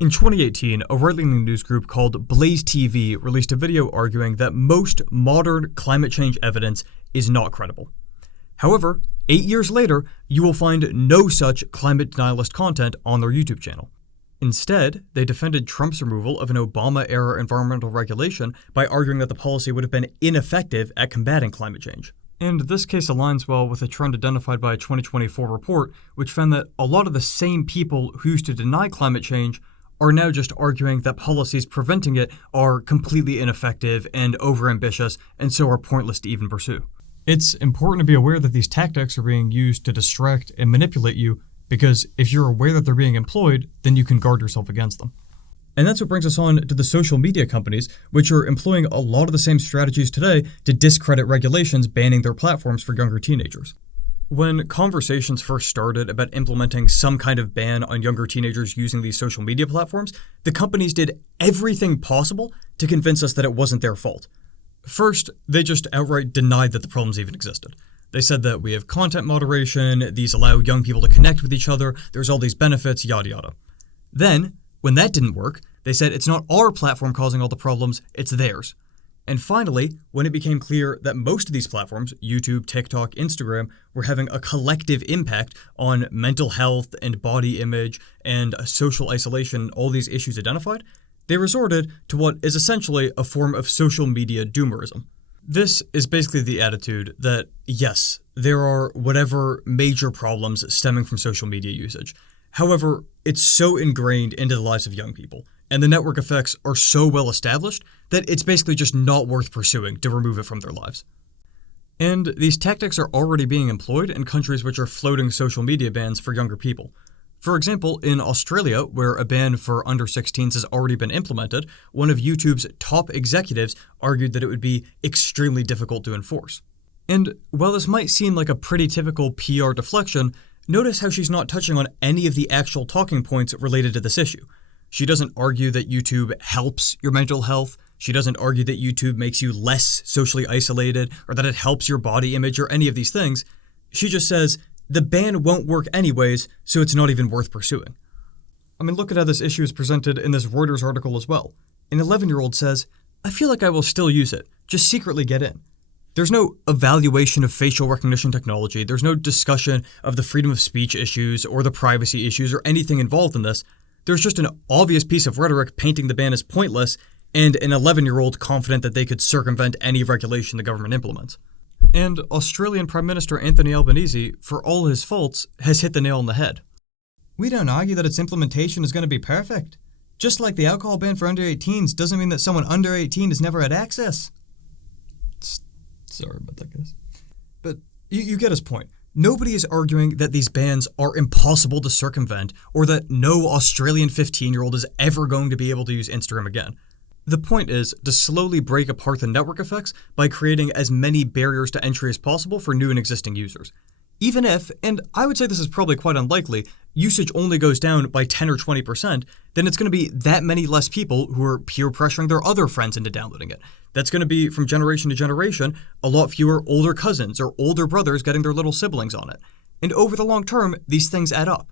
In 2018, a right-leaning news group called Blaze TV released a video arguing that most modern climate change evidence is not credible. However, 8 years later, you will find no such climate denialist content on their YouTube channel. Instead, they defended Trump's removal of an Obama-era environmental regulation by arguing that the policy would have been ineffective at combating climate change. And this case aligns well with a trend identified by a 2024 report, which found that a lot of the same people who used to deny climate change are now just arguing that policies preventing it are completely ineffective and overambitious, and so are pointless to even pursue. It's important to be aware that these tactics are being used to distract and manipulate you, because if you're aware that they're being employed, then you can guard yourself against them. And that's what brings us on to the social media companies, which are employing a lot of the same strategies today to discredit regulations banning their platforms for younger teenagers. When conversations first started about implementing some kind of ban on younger teenagers using these social media platforms, the companies did everything possible to convince us that it wasn't their fault. First, they just outright denied that the problems even existed. They said that we have content moderation, these allow young people to connect with each other, there's all these benefits, yada yada. Then, when that didn't work, they said it's not our platform causing all the problems, it's theirs. And finally, when it became clear that most of these platforms, YouTube, TikTok, Instagram, were having a collective impact on mental health and body image and social isolation, all these issues identified, they resorted to what is essentially a form of social media doomerism. This is basically the attitude that, yes, there are whatever major problems stemming from social media usage. However, it's so ingrained into the lives of young people, and the network effects are so well established that it's basically just not worth pursuing to remove it from their lives. And these tactics are already being employed in countries which are floating social media bans for younger people. For example, in Australia, where a ban for under 16s has already been implemented, one of YouTube's top executives argued that it would be extremely difficult to enforce. And while this might seem like a pretty typical PR deflection, notice how she's not touching on any of the actual talking points related to this issue. She doesn't argue that YouTube helps your mental health. She doesn't argue that YouTube makes you less socially isolated or that it helps your body image or any of these things. She just says, the ban won't work anyways, so it's not even worth pursuing. I mean, look at how this issue is presented in this Reuters article as well. An 11-year-old says, I feel like I will still use it, just secretly get in. There's no evaluation of facial recognition technology, there's no discussion of the freedom of speech issues or the privacy issues or anything involved in this. There's just an obvious piece of rhetoric painting the ban as pointless and an 11-year-old confident that they could circumvent any regulation the government implements. And Australian Prime Minister Anthony Albanese, for all his faults, has hit the nail on the head. We don't argue that its implementation is going to be perfect. Just like the alcohol ban for under 18s doesn't mean that someone under 18 has never had access. Sorry about that, guys. But you get his point. Nobody is arguing that these bans are impossible to circumvent or that no Australian 15-year-old is ever going to be able to use Instagram again. The point is to slowly break apart the network effects by creating as many barriers to entry as possible for new and existing users. Even if, and I would say this is probably quite unlikely, usage only goes down by 10 or 20%, then it's going to be that many less people who are peer pressuring their other friends into downloading it. That's going to be, from generation to generation, a lot fewer older cousins or older brothers getting their little siblings on it. And over the long term, these things add up.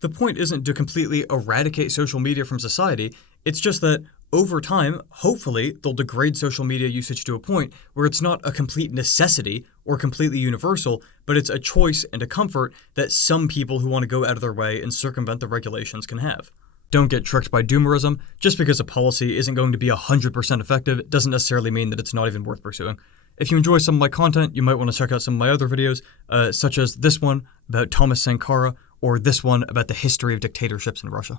The point isn't to completely eradicate social media from society, it's just that over time, hopefully, they'll degrade social media usage to a point where it's not a complete necessity or completely universal, but it's a choice and a comfort that some people who want to go out of their way and circumvent the regulations can have. Don't get tricked by doomerism. Just because a policy isn't going to be 100% effective doesn't necessarily mean that it's not even worth pursuing. If you enjoy some of my content, you might want to check out some of my other videos, such as this one about Thomas Sankara, or this one about the history of dictatorships in Russia.